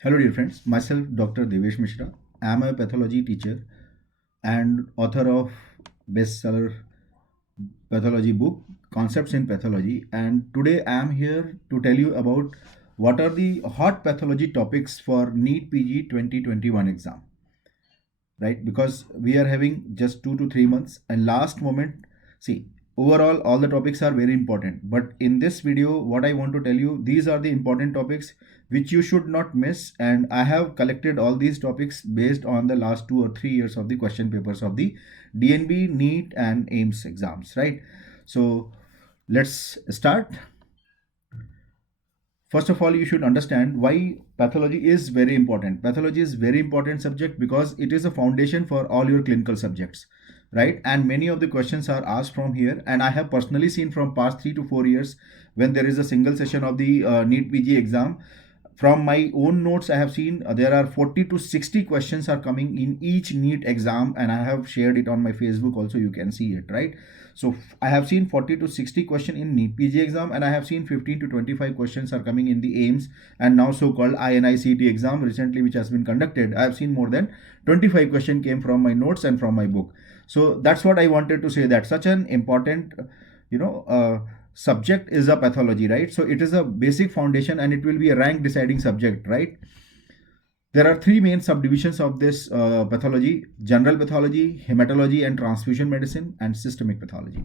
Hello, dear friends. Myself, Dr. Devesh Mishra. I am a pathology teacher and author of bestseller pathology book, Concepts in Pathology. And today I am here to tell you about what are the hot pathology topics for NEET PG 2021 exam, right? Because we are having just 2 to 3 months and last moment, see, overall all the topics are very important, but in this video what I want to tell you, these are the important topics which you should not miss, and I have collected all these topics based on the last 2 or 3 years of the question papers of the DNB, NEET and AIMS exams, right? So let's start. First of all, you should understand why pathology is very important. Pathology is very important subject because it is a foundation for all your clinical subjects, right? And many of the questions are asked from here, and I have personally seen from past 3 to 4 years when there is a single session of the NEET PG exam. From my own notes, I have seen there are 40 to 60 questions are coming in each NEET exam, and I have shared it on my Facebook also. You can see it, right? So I have seen 40 to 60 question in NEET PG exam, and I have seen 15 to 25 questions are coming in the AIMS and now so-called INICET exam recently, which has been conducted. I have seen more than 25 question came from my notes and from my book. So that's what I wanted to say, that such an important, you know, subject is a pathology, right? So it is a basic foundation and it will be a rank deciding subject, right? There are three main subdivisions of this pathology: general pathology, hematology and transfusion medicine, and systemic pathology.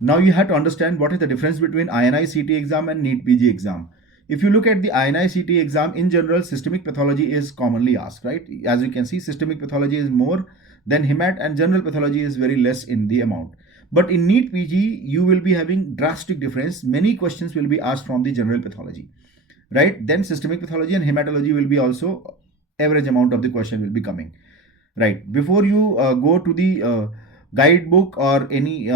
Now you have to understand what is the difference between INICET exam and NEET PG exam. If you look at the INICET exam, in general, systemic pathology is commonly asked, right? As you can see, systemic pathology is more than hemat, and general pathology is very less in the amount. But in NEET PG, you will be having drastic difference. Many questions will be asked from the general pathology, right? Then systemic pathology and hematology will be also average amount of the question will be coming, right? Before you go to the guidebook or any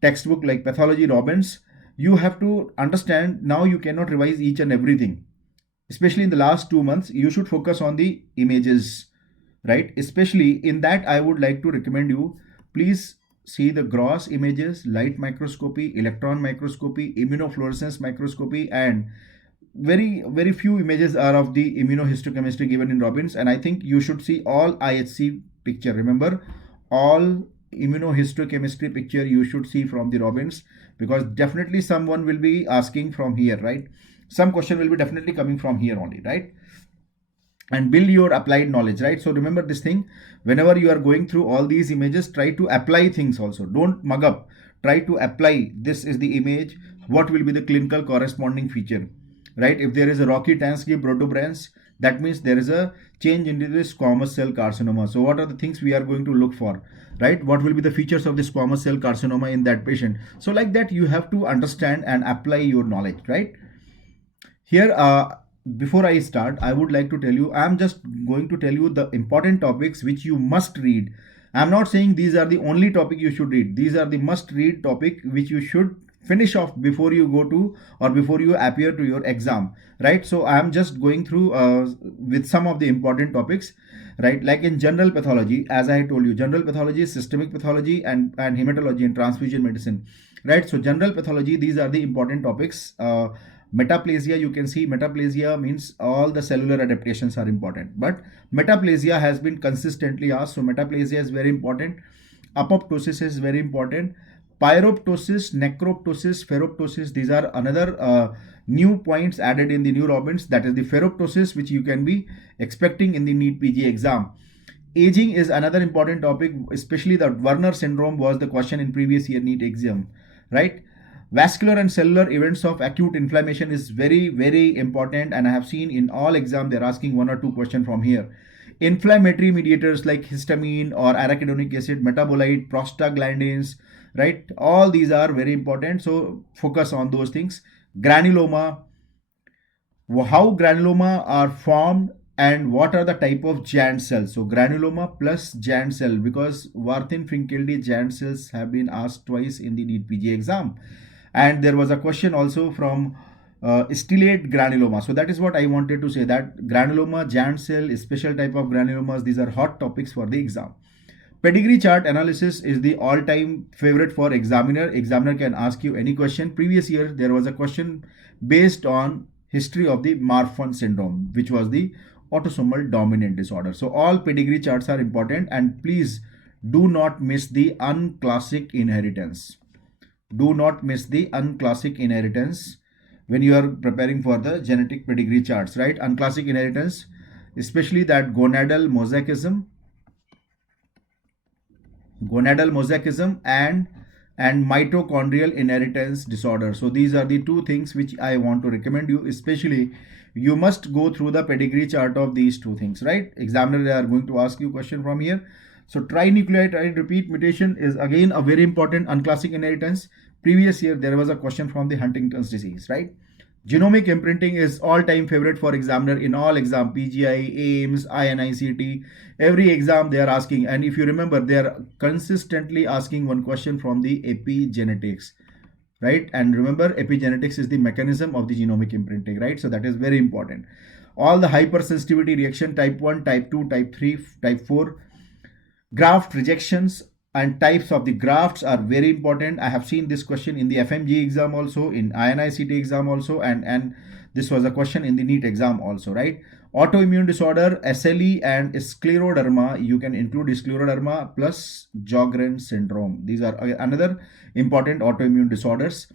textbook like Pathology Robbins, you have to understand now you cannot revise each and everything. Especially in the last 2 months, you should focus on the images, right? Especially in that, I would like to recommend you, please see the gross images, light microscopy, electron microscopy, immunofluorescence microscopy, and very few images are of the immunohistochemistry given in Robbins. And I think you should see all IHC picture. Remember, all immunohistochemistry picture you should see from the Robbins, because definitely someone will be asking from here, right? Some question will be definitely coming from here only, right? And build your applied knowledge, right? So remember this thing, whenever you are going through all these images, try to apply things also. Don't mug up, try to apply. This is the image, what will be the clinical corresponding feature, right? If there is a rocky Tansky protuberance, that means there is a change into the squamous cell carcinoma. So what are the things we are going to look for, right? What will be the features of the squamous cell carcinoma in that patient? So like that, you have to understand and apply your knowledge, right? Here, before I start, I would like to tell you, I'm just going to tell you the important topics which you must read. I'm not saying these are the only topic you should read. These are the must read topic which you should finish off before you go to or before you appear to your exam, right? So I'm just going through with some of the important topics, right? Like in general pathology, as I told you, general pathology, systemic pathology, and hematology and transfusion medicine, right? So general pathology, these are the important topics. Metaplasia, you can see metaplasia means all the cellular adaptations are important, but metaplasia has been consistently asked. So metaplasia is very important. Apoptosis is very important. Pyroptosis, necroptosis, ferroptosis, these are another new points added in the new Robbins. That is the ferroptosis, which you can be expecting in the NEET PG exam. Aging is another important topic, especially the Werner syndrome was the question in previous year NEET exam, right? Vascular and cellular events of acute inflammation is very important, and I have seen in all exam they're asking 1 or 2 questions from here. Inflammatory mediators like histamine or arachidonic acid, metabolite, prostaglandins, right? All these are very important, so focus on those things. Granuloma, how granuloma are formed and what are the type of giant cells. So granuloma plus giant cell, because Warthin-Finkeldy giant cells have been asked twice in the NEET PG exam. And there was a question also from stellate granuloma. So that is what I wanted to say, that granuloma, giant cell, special type of granulomas, these are hot topics for the exam. Pedigree chart analysis is the all-time favorite for examiner. Examiner can ask you any question. Previous year, there was a question based on history of the Marfan syndrome, which was the autosomal dominant disorder. So all pedigree charts are important, and please do not miss the unclassic inheritance. Do not miss the unclassic inheritance when you are preparing for the genetic pedigree charts, right? Unclassic inheritance, especially that gonadal mosaicism and mitochondrial inheritance disorder. So these are the two things which I want to recommend you. Especially you must go through the pedigree chart of these two things, right? Examiner, they are going to ask you question from here. So trinucleotide repeat mutation is again a very important unclassic inheritance. Previous year there was a question from the Huntington's disease, right? Genomic imprinting is all-time favorite for examiner in all exam, PGI, AIMS, INICT, every exam they are asking. And if you remember, they are consistently asking one question from the epigenetics, right? And remember, epigenetics is the mechanism of the genomic imprinting, right? So that is very important. All the hypersensitivity reaction, type 1, type 2, type 3, type 4, graft rejections and types of the grafts are very important. I have seen this question in the FMG exam also, in INICT exam also, and this was a question in the NEET exam also, right? Autoimmune disorder, SLE and scleroderma, you can include scleroderma plus Sjogren syndrome. These are another important autoimmune disorders.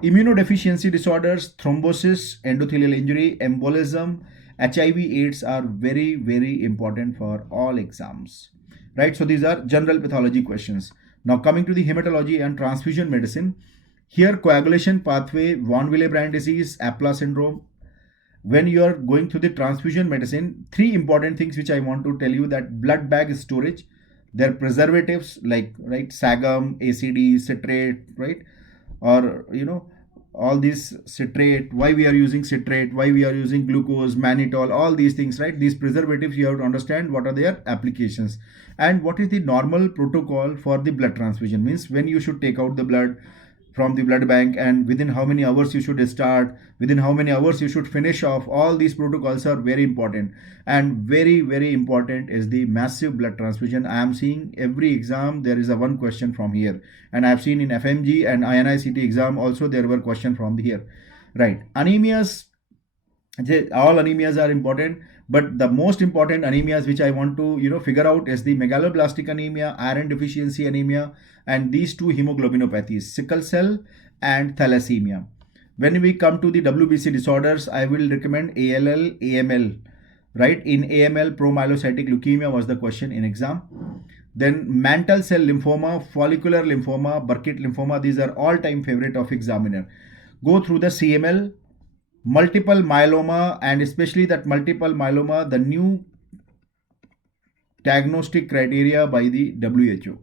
Immunodeficiency disorders, thrombosis, endothelial injury, embolism, HIV, AIDS are very, very important for all exams, right? So these are general pathology questions. Now coming to the hematology and transfusion medicine, here coagulation pathway, von Willebrand disease, APLA syndrome. When you are going through the transfusion medicine, three important things which I want to tell you: that blood bag storage, their preservatives like, right, sagum, ACD, citrate, right? Or all these citrate, why we are using citrate, why we are using glucose, mannitol, all these things, right? These preservatives, you have to understand what are their applications and what is the normal protocol for the blood transfusion. Means when you should take out the blood from the blood bank, and within how many hours you should start, within how many hours you should finish off. All these protocols are very important, and very, very important is the massive blood transfusion. I am seeing every exam there is a one question from here, and I have seen in FMG and INICT exam also there were question from here, right? Anemias, all anemias are important, but the most important anemias which I want to figure out is the megaloblastic anemia, iron deficiency anemia, and these two hemoglobinopathies, sickle cell and thalassemia. When we come to the WBC disorders, I will recommend ALL, AML, right? In AML, promyelocytic leukemia was the question in exam. Then mantle cell lymphoma, follicular lymphoma, Burkitt lymphoma, these are all-time favorite of examiner. Go through the CML, multiple myeloma, and especially that multiple myeloma, the new diagnostic criteria by the WHO,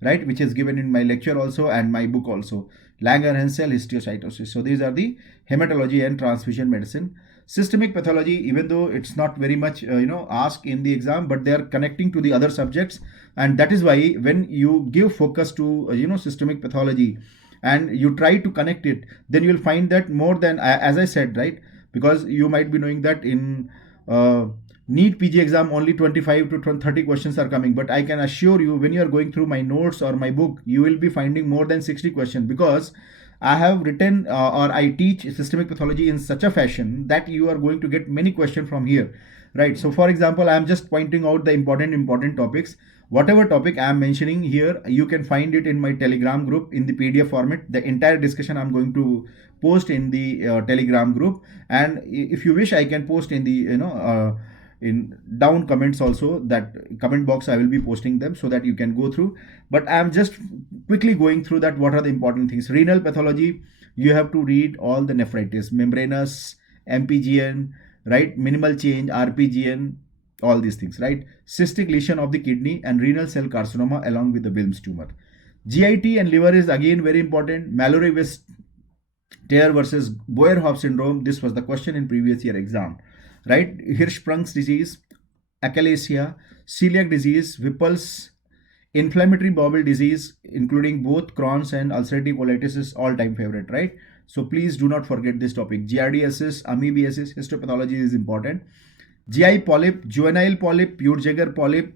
right, which is given in my lecture also and my book also, Langerhans histiocytosis. So these are the hematology and transfusion medicine. Systemic pathology, even though it's not very much asked in the exam, but they are connecting to the other subjects, and that is why when you give focus to systemic pathology and you try to connect it, then you will find that more than, as I said, right, because you might be knowing that in NEET PG exam only 25 to 30 questions are coming, but I can assure you when you are going through my notes or my book, you will be finding more than 60 questions, because I have written or I teach systemic pathology in such a fashion that you are going to get many questions from here, right? So for example, I am just pointing out the important topics. Whatever topic I am mentioning here, you can find it in my Telegram group in the PDF format. The entire discussion I'm going to post in the Telegram group, and if you wish, I can post in the in down comments also, that comment box I will be posting them so that you can go through. But I am just quickly going through that what are the important things. Renal pathology, you have to read all the nephritis, membranous, MPGN, right, minimal change, RPGN, all these things, right? Cystic lesion of the kidney and renal cell carcinoma along with the Wilms tumor. GIT and liver is again very important. Mallory-West tear versus Boyer-Hoff syndrome, this was the question in previous year exam, right? Hirschsprung's disease, achalasia, celiac disease, Whipple's, inflammatory bowel disease, including both Crohn's and ulcerative colitis is all-time favorite, right? So please do not forget this topic. Giardiasis, amoebiasis, histopathology is important. GI polyp, juvenile polyp, Peutz-Jeghers polyp,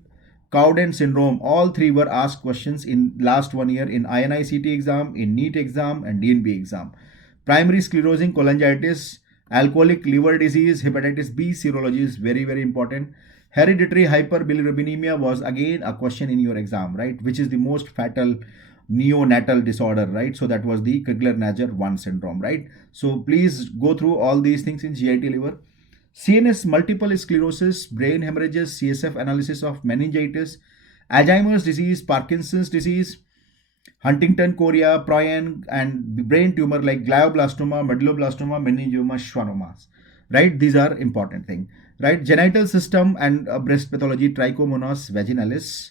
Cowden syndrome, all three were asked questions in last 1 year in INICT exam, in NEET exam and DNB exam. Primary sclerosing cholangitis, Alcoholic liver disease, hepatitis B serology is very, very important. Hereditary hyperbilirubinemia was again a question in your exam, right? Which is the most fatal neonatal disorder, right? So that was the Crigler-Najjar 1 syndrome, right? So please go through all these things in GIT liver. CNS multiple sclerosis, brain hemorrhages, CSF analysis of meningitis, Alzheimer's disease, Parkinson's disease, Huntington chorea, prion, and brain tumor like glioblastoma, medulloblastoma, meningioma, schwannomas. Right? These are important things. Right? Genital system and breast pathology, trichomonas vaginalis,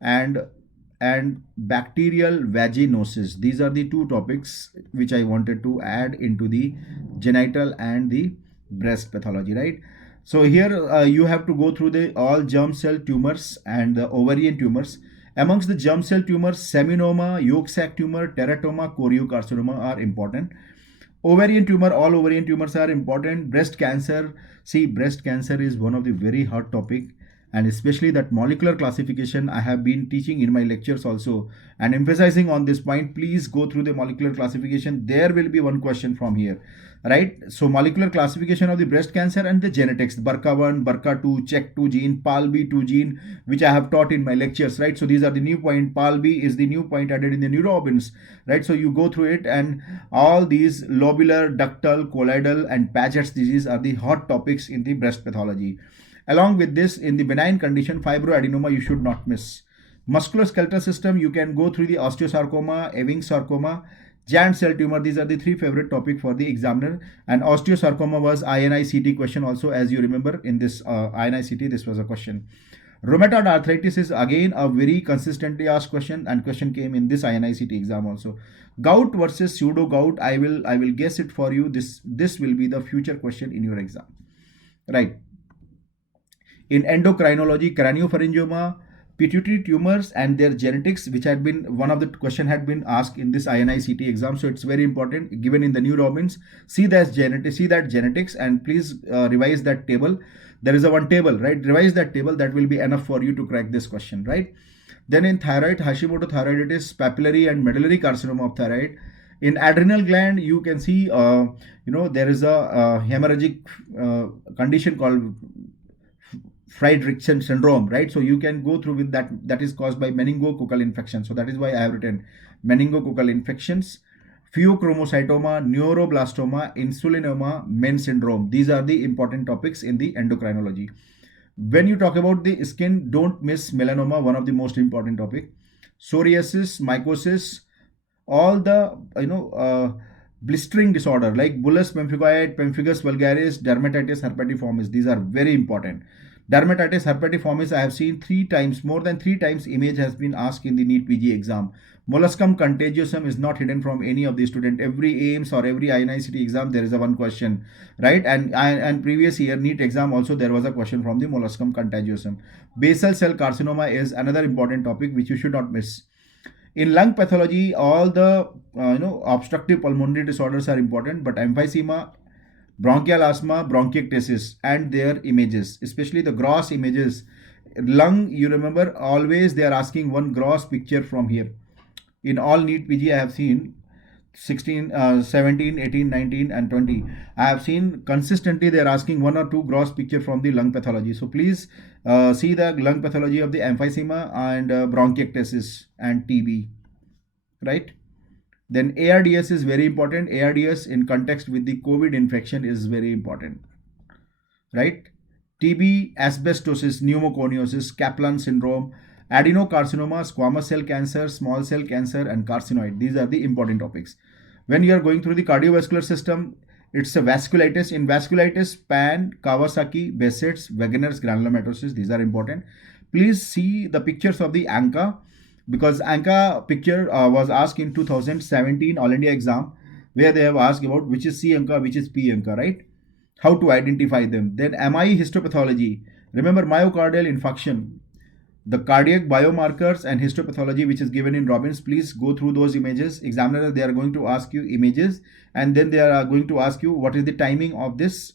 and bacterial vaginosis. These are the two topics which I wanted to add into the genital and the breast pathology. Right? So here you have to go through the all germ cell tumors and the ovarian tumors. Amongst the germ cell tumors, seminoma, yolk sac tumor, teratoma, choriocarcinoma are important. Ovarian tumor, all ovarian tumors are important. Breast cancer, see, breast cancer is one of the very hot topic, and especially that molecular classification I have been teaching in my lectures also and emphasizing on this point. Please go through the molecular classification. There will be one question from here, right? So molecular classification of the breast cancer and the genetics, BRCA1, BRCA2, CHEK2 gene, PALB2 gene, which I have taught in my lectures, right? So these are the new point. PALB is the new point added in the neurobins, right? So you go through it, and all these lobular, ductal, colloidal, and Paget's disease are the hot topics in the breast pathology. Along with this, in the benign condition, fibroadenoma you should not miss. Musculoskeletal system, you can go through the osteosarcoma, Ewing sarcoma, giant cell tumor. These are the three favorite topic for the examiner. And osteosarcoma was INI-CT question also, as you remember in this INI-CT, this was a question. Rheumatoid arthritis is again a very consistently asked question, and question came in this INI-CT exam also. Gout versus pseudo gout, I will guess it for you. This will be the future question in your exam, right? In endocrinology, craniopharyngioma, pituitary tumors and their genetics, which had been one of the question had been asked in this INI-CT exam, so it's very important, given in the new Robbins. See that genetics, and please revise that table. There is a one table, right? Revise that table. That will be enough for you to crack this question, right? Then in thyroid, Hashimoto thyroiditis, papillary and medullary carcinoma of thyroid. In adrenal gland, you can see, there is a hemorrhagic condition called Friedrichsen syndrome, right? So you can go through with that. That is caused by meningococcal infection. So that is why I have written meningococcal infections, pheochromocytoma, neuroblastoma, insulinoma, Men syndrome. These are the important topics in the endocrinology. When you talk about the skin, don't miss melanoma, one of the most important topic. Psoriasis, mycosis, all the blistering disorder like bullous pemphigoid, pemphigus vulgaris, dermatitis herpetiformis. These are very important. Dermatitis herpetiformis, I have seen more than three times image has been asked in the NEET PG exam. Molluscum contagiosum is not hidden from any of the student. Every AIMS or every INI-CT exam, there is a one question, right? And previous year NEET exam also, there was a question from the molluscum contagiosum. Basal cell carcinoma is another important topic which you should not miss. In lung pathology, all the obstructive pulmonary disorders are important, but emphysema, bronchial asthma, bronchiectasis, and their images, especially the gross images. Lung, you remember, always they are asking one gross picture from here. In all NEET PG, I have seen 16, 17, 18, 19, and 20. I have seen consistently they are asking one or two gross picture from the lung pathology. So please see the lung pathology of the emphysema and bronchiectasis and TB, right? Then ARDS is very important. ARDS in context with the COVID infection is very important, right? TB, asbestosis, pneumoconiosis, Kaplan syndrome, adenocarcinoma, squamous cell cancer, small cell cancer, and carcinoid. These are the important topics. When you are going through the cardiovascular system, it's a vasculitis. In vasculitis, PAN, Kawasaki, Behçet's, Wegener's granulomatosis. These are important. Please see the pictures of the ANCA, because ANCA picture was asked in 2017 All India exam, where they have asked about which is C ANCA, which is P ANCA, right? How to identify them. Then MI histopathology. Remember myocardial infarction. The cardiac biomarkers and histopathology which is given in Robbins, please go through those images. Examiner, they are going to ask you images, and then they are going to ask you what is the timing of this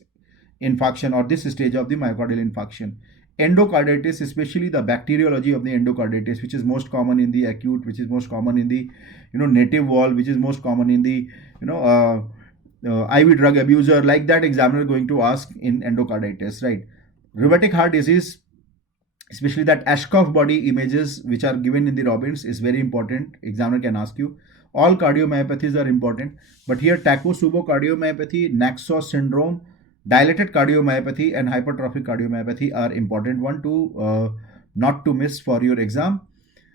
infarction or this stage of the myocardial infarction. Endocarditis, especially the bacteriology of the endocarditis, which is most common in the acute, which is most common in the native wall, which is most common in the IV drug abuser, like that examiner going to ask in endocarditis, right? Rheumatic heart disease, especially that Ashkoff body images which are given in the Robbins is very important. Examiner can ask you. All cardiomyopathies are important, but here Takotsubo cardiomyopathy, Naxos syndrome, dilated cardiomyopathy, and hypertrophic cardiomyopathy are important one to not to miss for your exam.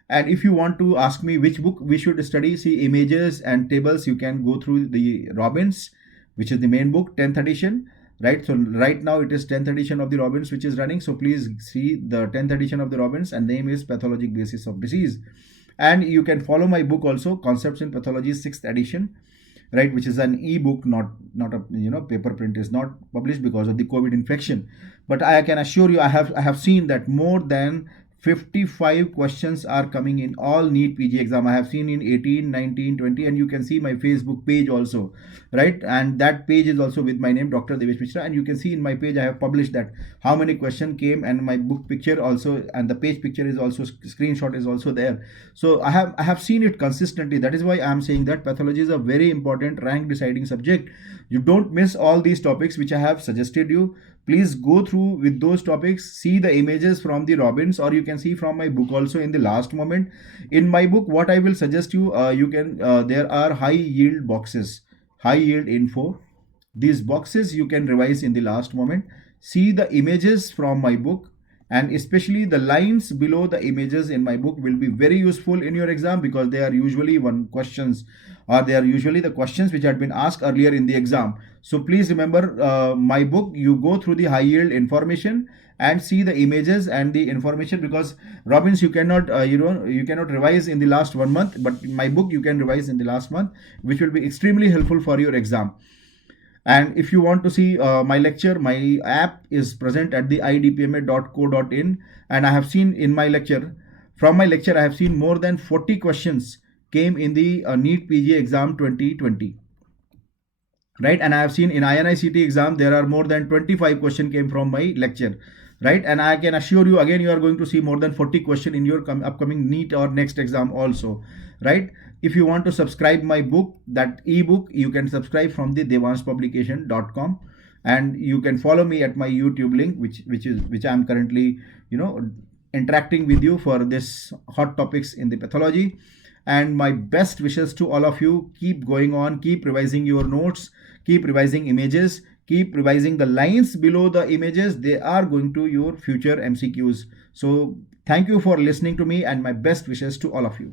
And if you want to ask me which book we should study, see images and tables, you can go through the Robbins, which is the main book, 10th edition, right? So right now it is 10th edition of the Robbins which is running. So please see the 10th edition of the Robbins, and name is Pathologic Basis of Disease. And you can follow my book also, Concepts in Pathology, 6th edition, right, which is an e-book, not a paper print is not published because of the COVID infection. But I can assure you, I have seen that more than 55 questions are coming in all NEET PG exam. I have seen in 18, 19, 20, and you can see my Facebook page also, right? And that page is also with my name, Dr. Devesh Mishra, and you can see in my page I have published that how many questions came, and my book picture also, and the page picture is also, screenshot is also there. So I have seen it consistently. That is why I am saying that pathology is a very important rank deciding subject. You don't miss all these topics which I have suggested you. Please go through with those topics, see the images from the Robbins, or you can see from my book also in the last moment. In my book, what I will suggest you, you can, there are high yield boxes, high yield info. These boxes you can revise in the last moment. See the images from my book, and especially the lines below the images in my book will be very useful in your exam, because they are usually one questions, or they are usually the questions which had been asked earlier in the exam. So please remember my book, you go through the high yield information and see the images and the information, because Robbins you cannot you cannot revise in the last 1 month, but in my book you can revise in the last month, which will be extremely helpful for your exam. And if you want to see my lecture, my app is present at the idpma.co.in, and I have seen in my lecture, from my lecture I have seen more than 40 questions came in the NEET PG exam 2020, right? And I have seen in INICT exam there are more than 25 questions came from my lecture, right? And I can assure you again, you are going to see more than 40 questions in your upcoming NEET or next exam also, right? If you want to subscribe my book, that ebook, you can subscribe from the devanspublication.com, and you can follow me at my YouTube link, which I am currently interacting with you for this hot topics in the pathology. And my best wishes to all of you. Keep going on, keep revising your notes, keep revising images, keep revising the lines below the images. They are going to your future MCQs. So thank you for listening to me, and my best wishes to all of you.